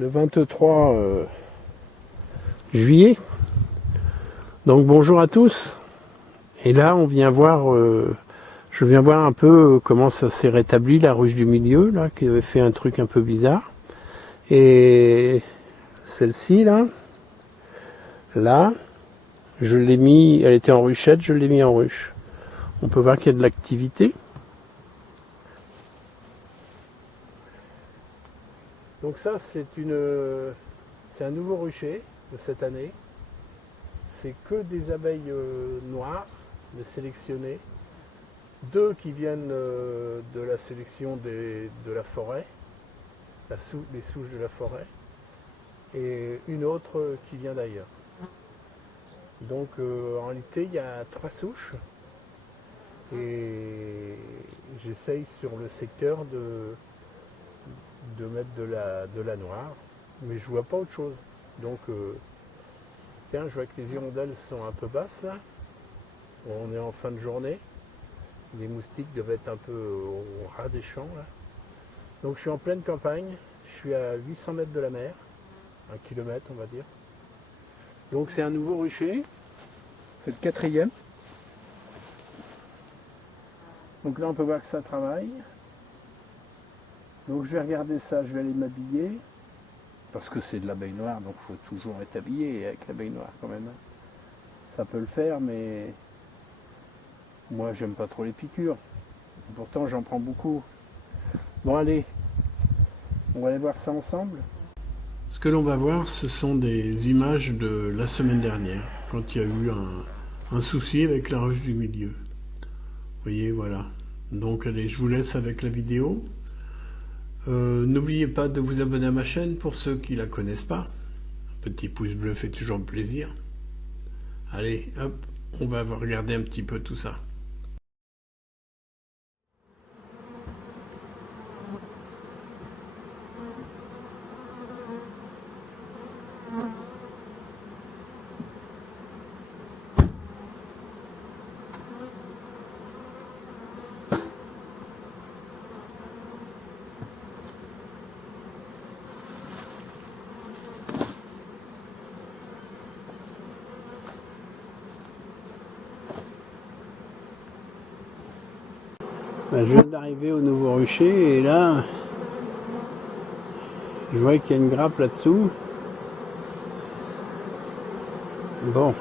le 23 juillet. Donc bonjour à tous. Et là on vient voir, je viens voir un peu comment ça s'est rétabli, la ruche du milieu, là, qui avait fait un truc un peu bizarre. Et celle-ci là, je l'ai mis, elle était en ruchette, je l'ai mis en ruche. On peut voir qu'il y a de l'activité. Donc ça c'est un nouveau rucher de cette année. C'est que des abeilles noires, mais sélectionnées. 2 qui viennent de la sélection de la forêt, les souches de la forêt, et une autre qui vient d'ailleurs. Donc en réalité il y a 3 souches, et j'essaye sur le secteur de mettre de la noire, mais je vois pas autre chose. Donc tiens, je vois que les hirondelles sont un peu basses là, on est en fin de journée, les moustiques doivent être un peu au ras des champs là. Donc je suis en pleine campagne, je suis à 800 mètres de la mer, 1 kilomètre on va dire. Donc c'est un nouveau rucher, c'est le 4e. Donc là on peut voir que ça travaille. Donc je vais regarder ça, je vais aller m'habiller, parce que c'est de l'abeille noire, donc il faut toujours être habillé avec l'abeille noire quand même. Ça peut le faire, mais moi j'aime pas trop les piqûres. Pourtant j'en prends beaucoup. Bon allez, on va aller voir ça ensemble. Ce que l'on va voir, ce sont des images de la semaine dernière, quand il y a eu un souci avec la ruche du milieu. Vous voyez, voilà. Donc allez, je vous laisse avec la vidéo. N'oubliez pas de vous abonner à ma chaîne pour ceux qui la connaissent pas. Un petit pouce bleu fait toujours plaisir. Allez, hop, on va regarder un petit peu tout ça. Je viens d'arriver au nouveau rucher et là je vois qu'il y a une grappe là-dessous. Bon,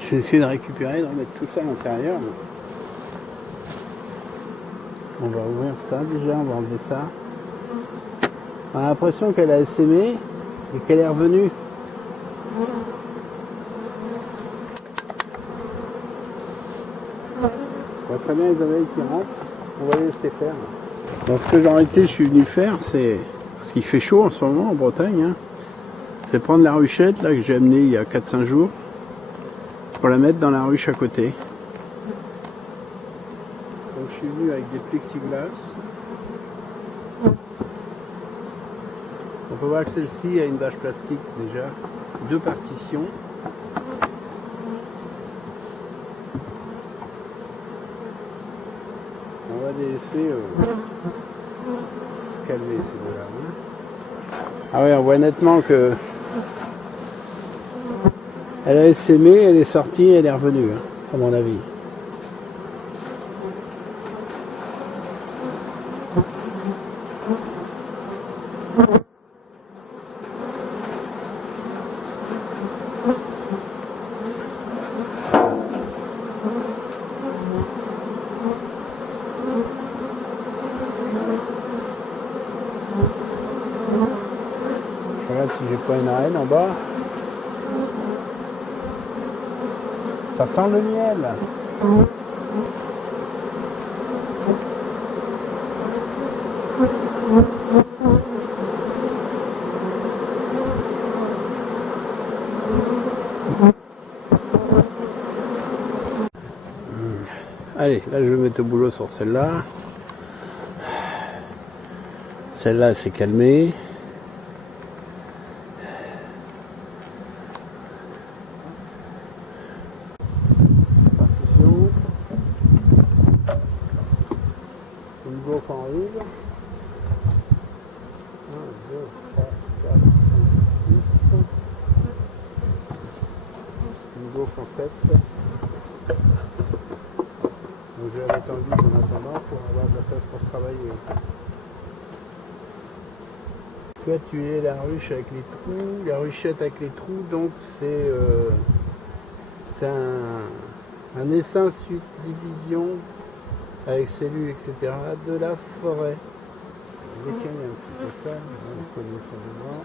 je vais essayer de récupérer, de remettre tout ça à l'intérieur. On va ouvrir ça déjà, on va enlever ça. On a l'impression qu'elle a essaimé et qu'elle est revenue. On voit très bien les abeilles qui rentrent, on va les laisser faire. Donc ce que en réalité je suis venu faire, c'est, parce qu'il fait chaud en ce moment en Bretagne, c'est prendre la ruchette là, que j'ai amenée il y a 4-5 jours, pour la mettre dans la ruche à côté. Donc je suis venu avec des plexiglas. On peut voir que celle-ci a une bâche plastique déjà, 2 partitions. On va les laisser calmer ces deux-là. Ah ouais, on voit nettement que elle a essaimé, elle est sortie, elle est revenue, à mon avis. Je regarde si j'ai pas une arène en bas. Ça sent le miel. Allez, là je vais mettre au boulot sur celle-là. Celle-là s'est calmée. Partition. Une gauche en rive. 2, 3, 4, 5, 6. Niveau font 7. Donc je vais la mettre en vide en attendant pour avoir de la place pour travailler. Tuer la ruche avec les trous, la ruchette avec les trous, donc c'est un essaim subdivision avec cellules, etc. de la forêt. Lesquels il y a un petit peu ça, on va coller sur le bras.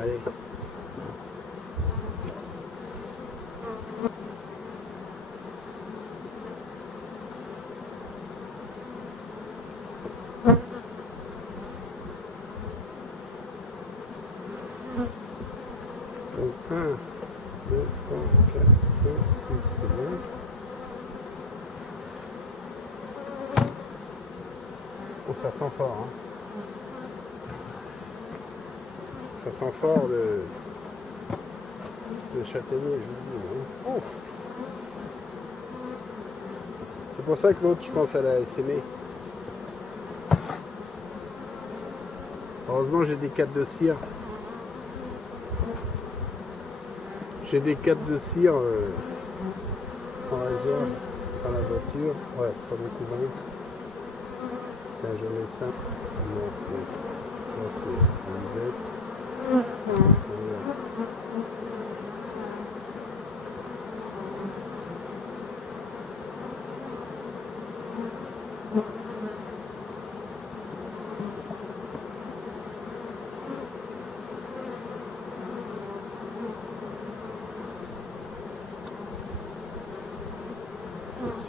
Allez. Donc 1, 2, 3, 4, 5, 6, c'est bon. Oh, ça sent fort, hein. Ça sent fort le châtaignier, je vous dis. Hein. Oh. C'est pour ça que l'autre, je pense, elle a essaimé. Heureusement, j'ai des cadres de cire. J'ai des cadres de cire en réserve dans la voiture. Ouais, pas beaucoup de vin. C'est un journée simple.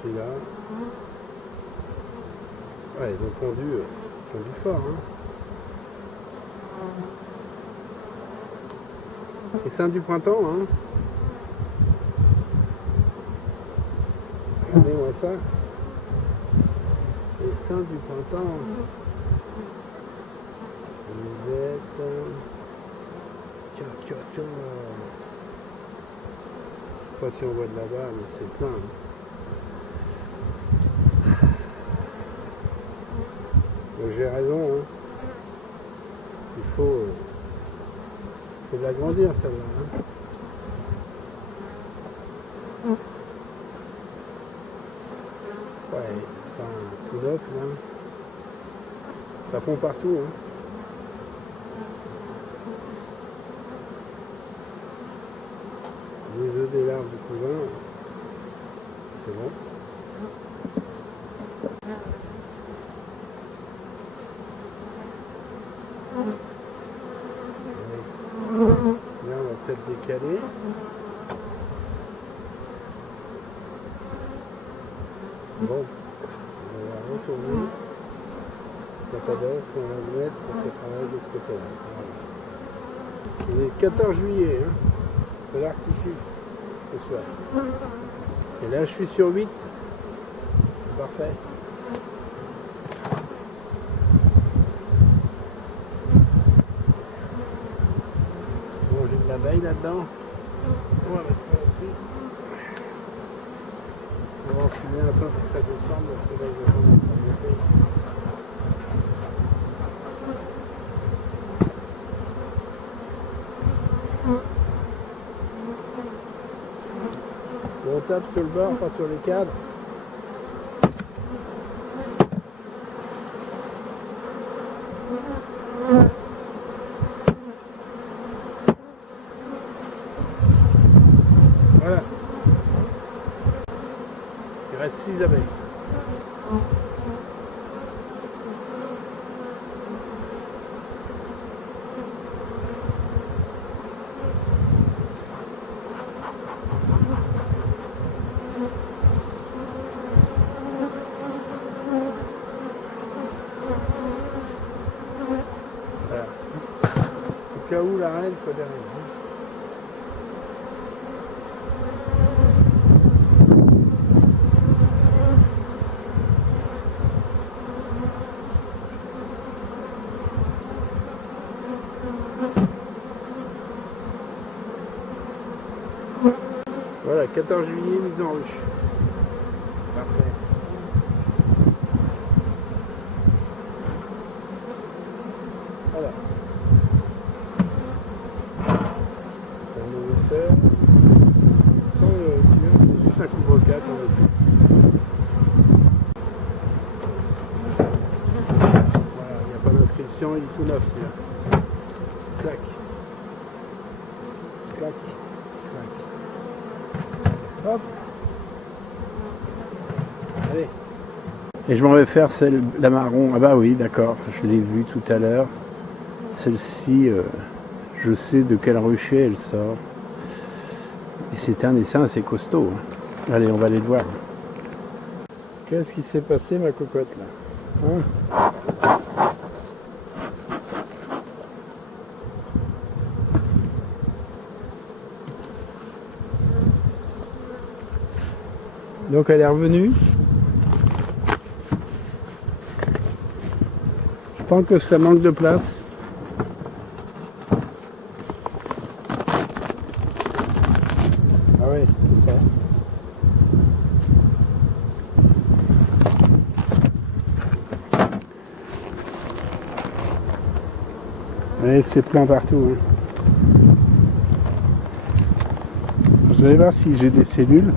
Celui-là. Ouais, ils ont pondu fort. Hein. Les seins du printemps, hein. Regardez-moi ça. Les seins du printemps. Vous êtes... Tiens. Je sais pas si on voit de là-bas, mais c'est plein. Hein. Donc j'ai raison, hein. Il faut l'agrandir celle-là. Hein. Ouais, enfin, tout neuf là. Ça pond partout. Hein. Les œufs des larves du couvain, c'est bon. Là, on va peut-être décaler. Bon, on va retourner. La padelle, on va le mettre pour faire travailler de ce côté-là. Voilà. On est le 14 juillet, hein. C'est l'artifice ce soir. Et là, je suis sur 8. C'est parfait. J'ai de l'abeille là-dedans. On va mettre ça aussi. On va enfiler un peu pour que ça descende parce que là je vais pas monter. Bon, on tape sur le bord, pas sur les cadres. Voilà. Il reste 6 abeilles. Voilà. Au cas où la reine soit derrière. Voilà, 14 juillet, mise en ruche. Parfait. Voilà. Pour le vaisselle, sans nourriture, c'est juste un couvre-cas qu'on a fait. Voilà, il n'y a pas d'inscription, il est tout neuf celui-là. Clac. Clac. Clac. Hop. Allez. Et je m'en vais faire celle, la marron. Ah bah oui, d'accord, je l'ai vue tout à l'heure. Celle-ci, je sais de quel rucher elle sort. Et c'est un essaim assez costaud. Hein. Allez, on va aller le voir. Qu'est-ce qui s'est passé, ma cocotte, là, hein? Donc elle est revenue. Je pense que ça manque de place. Ah oui, c'est ça. Et c'est plein partout. Hein. Je vais voir si j'ai des cellules.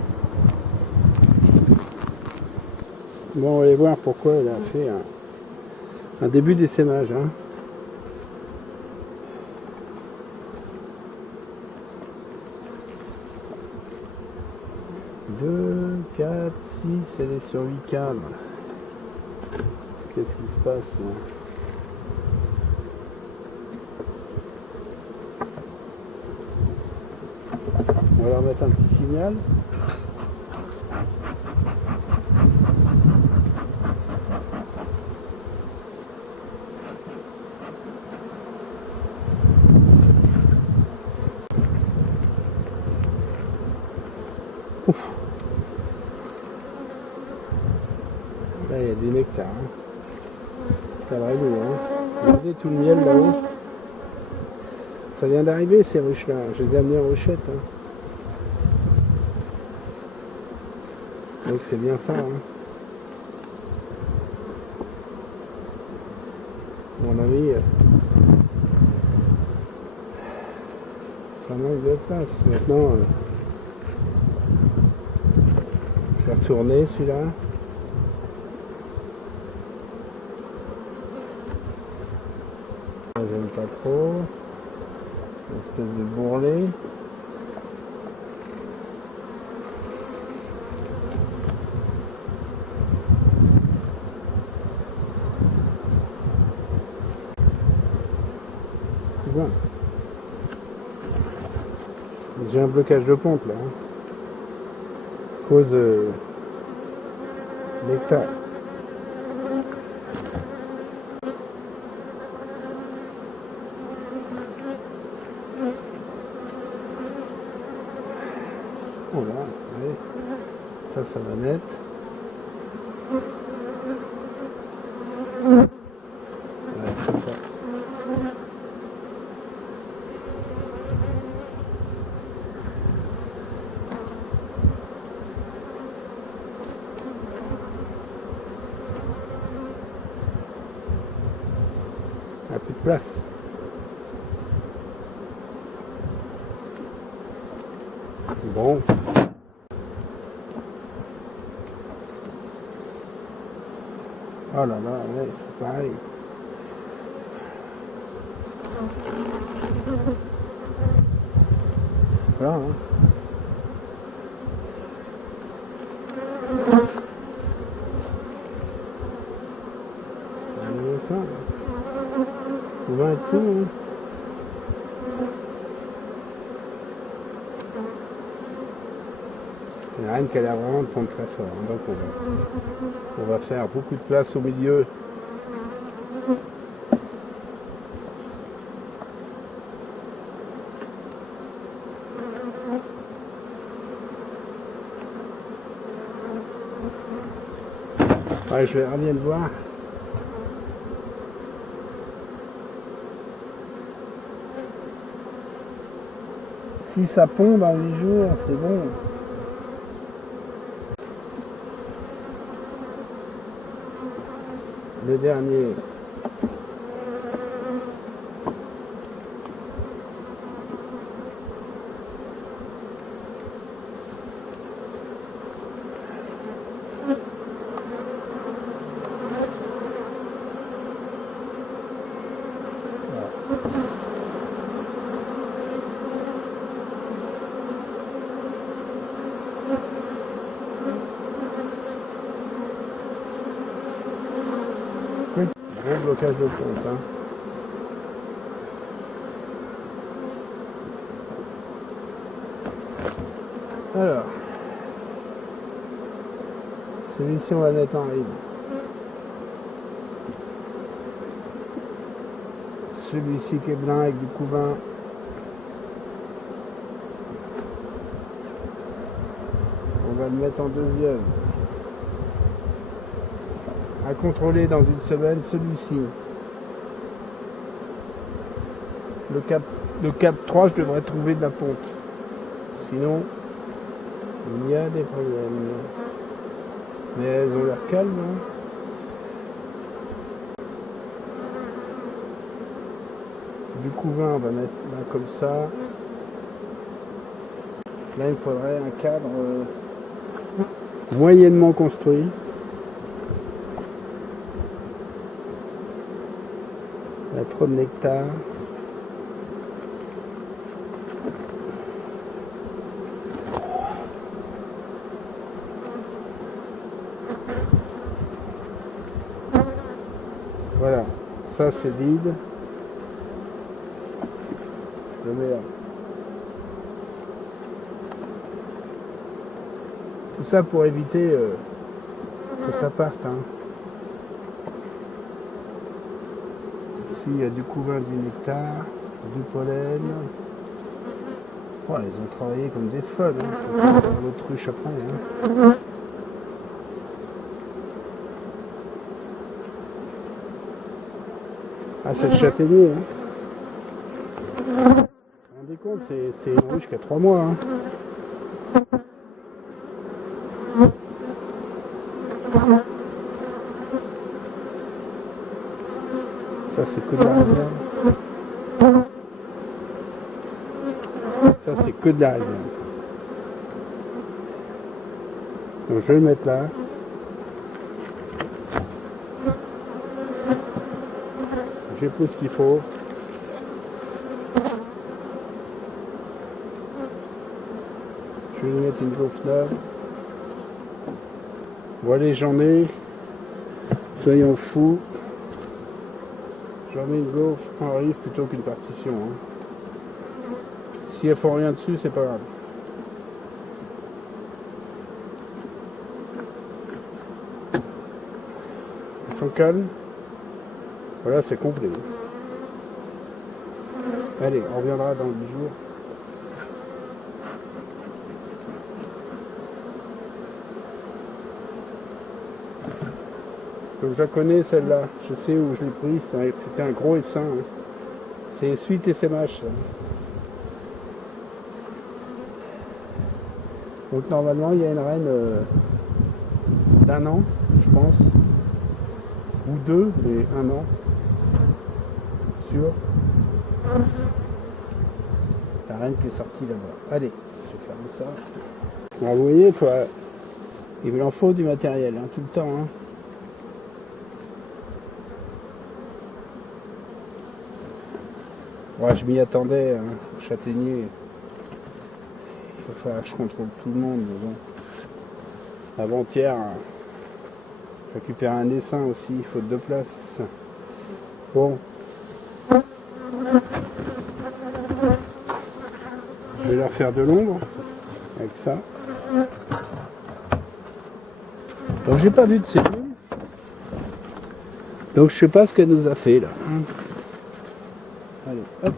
Bon, on va aller voir pourquoi elle a fait un début d'essaimage. Hein. Deux, 4, 6, elle est sur 8 cadres. Qu'est-ce qui se passe là? On va leur mettre un petit signal. Ouf. Là, il y a du nectar. Hein. Calrez-vous, hein. Regardez tout le miel là-haut. Ça vient d'arriver ces ruches-là. Je les ai amenées en ruchette. Hein. Donc c'est bien ça. Hein. À mon avis, ça manque de place. Maintenant, je vais retourner celui-là. J'aime pas trop. Une espèce de bourrelet. Bon. J'ai un blocage de pompe là. Hein. Cause nectar. Voilà, allez. Ça va net. Ouais, c'est ça. Il n'y a plus de place. Bon. Oh là là, ouais, c'est pareil. Voilà, hein. Ça, on va être ça, hein. Il y a rien qui a l'air vraiment de prendre très fort, hein. Donc on va faire beaucoup de place au milieu. Ouais, je vais revenir le voir. Si ça pond dans 8 jours, c'est bon. le dernier. Gros blocage de pompe. Hein. Alors, celui-ci on va mettre en ride. Celui-ci qui est blanc avec du couvain. On va le mettre en deuxième. À contrôler dans une semaine celui-ci. Le cap 3, je devrais trouver de la ponte. Sinon, il y a des problèmes. Mais elles ont l'air calmes. Hein. Du couvain, on va mettre là comme ça. Là, il me faudrait un cadre moyennement construit. Il y a trop de nectar. Voilà, ça c'est vide. Je mets là. Tout ça pour éviter que ça parte. Hein. Ici il y a du couvain, du nectar, du pollen. Oh, ils ont travaillé comme des folles. Hein. Faut faire l'autruche après. Hein. Ah, c'est le châtaignier. Hein. Vous vous rendez compte, c'est une ruche qui a 3 mois. Hein. Ça, c'est que de la réserve. Ça, c'est que de la réserve. Donc, je vais le mettre là. J'ai pris ce qu'il faut. Je vais lui mettre une gaufre neuve. Voilà, j'en ai. Soyons fous. J'en mets une gaufre en rive plutôt qu'une partition. Hein. Si elles font rien dessus, c'est pas grave. Elles sont calmes. Voilà, c'est complet. Allez, on reviendra dans 10 jours. Donc je la connais celle-là, je sais où je l'ai pris, c'était un gros essaim. Hein. C'est Suite SMH. Donc normalement il y a une reine d'1 an, je pense, ou 2, mais 1 an, sûr. La reine qui est sortie là-bas. Allez, je vais fermer ça. Bon, vous voyez, il en faut du matériel, hein, tout le temps. Hein. Ouais, je m'y attendais, hein, au châtaignier. Il va falloir que je contrôle tout le monde, mais bon. Avant-hier, j'ai récupéré un essaim aussi, faute de place. Bon. Je vais leur faire de l'ombre, avec ça. Donc j'ai pas vu de cellule. Donc je sais pas ce qu'elle nous a fait là. Allez, hop.